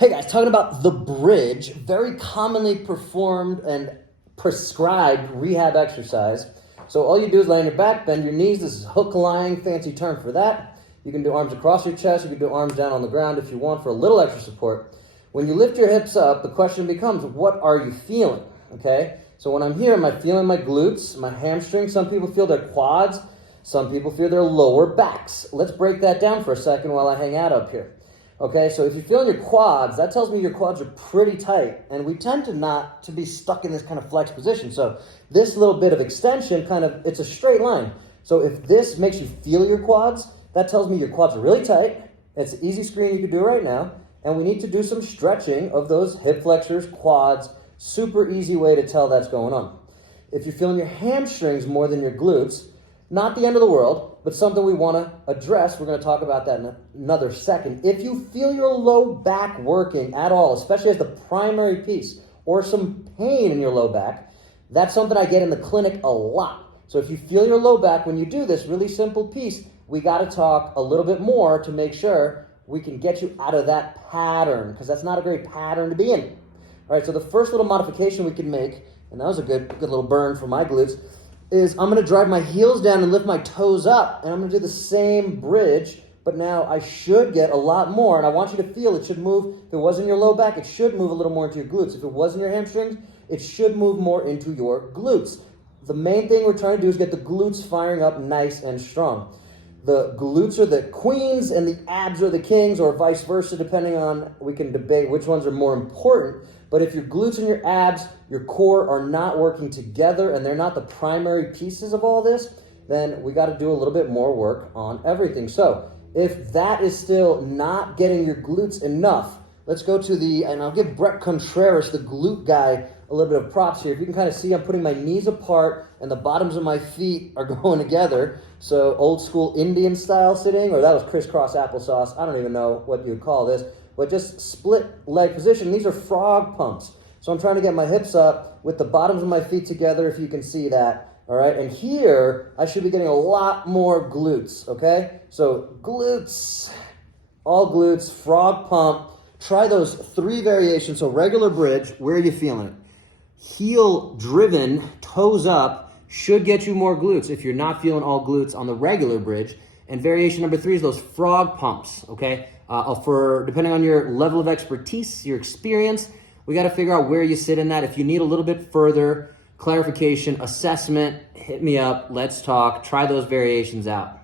Hey guys, talking about the bridge, very commonly performed and prescribed rehab exercise. So all you do is lay on your back, bend your knees. This is hook lying, fancy term for that. You can do arms across your chest. You can do arms down on the ground if you want for a little extra support. When you lift your hips up, the question becomes, what are you feeling? Okay? So when I'm here, am I feeling my glutes, my hamstrings? Some people feel their quads. Some people feel their lower backs. Let's break that down for a second while I hang out up here. Okay, so if you're feeling your quads, that tells me your quads are pretty tight, and we tend to not to be stuck in this kind of flex position. So this little bit of extension it's a straight line. So if this makes you feel your quads, that tells me your quads are really tight. It's an easy screen you can do right now, and we need to do some stretching of those hip flexors, quads. Super easy way to tell that's going on. If you're feeling your hamstrings more than your glutes, not the end of the world, but something we want to address. We're going to talk about that in another second. If you feel your low back working at all, especially as the primary piece, or some pain in your low back, that's something I get in the clinic a lot. So if you feel your low back when you do this really simple piece, we got to talk a little bit more to make sure we can get you out of that pattern, because that's not a great pattern to be in. All right, so the first little modification we can make, and that was a good little burn for my glutes, is I'm going to drive my heels down and lift my toes up, and I'm going to do the same bridge, but now I should get a lot more, and I want you to feel it should move. If it wasn't your low back, it should move a little more into your glutes. If it wasn't your hamstrings, it should move more into your glutes. The main thing we're trying to do is get the glutes firing up nice and strong. The glutes are the queens and the abs are the kings, or vice versa, depending on, we can debate which ones are more important. But if your glutes and your abs, your core are not working together and they're not the primary pieces of all this, then we got to do a little bit more work on everything. So if that is still not getting your glutes enough, let's go to and I'll give Brett Contreras, the glute guy, a little bit of props here. If you can kind of see, I'm putting my knees apart and the bottoms of my feet are going together. So old school Indian style sitting, or that was crisscross applesauce. I don't even know what you would call this. But just split leg position. These are frog pumps. So I'm trying to get my hips up with the bottoms of my feet together, if you can see that. All right, and here I should be getting a lot more glutes, okay? So glutes, all glutes, frog pump. Try those 3 variations. So regular bridge, where are you feeling it? Heel driven, toes up, should get you more glutes if you're not feeling all glutes on the regular bridge. And variation number 3 is those frog pumps, okay? For depending on your level of expertise, your experience, we got to figure out where you sit in that. If you need a little bit further clarification, assessment, hit me up. Let's talk. Try those variations out.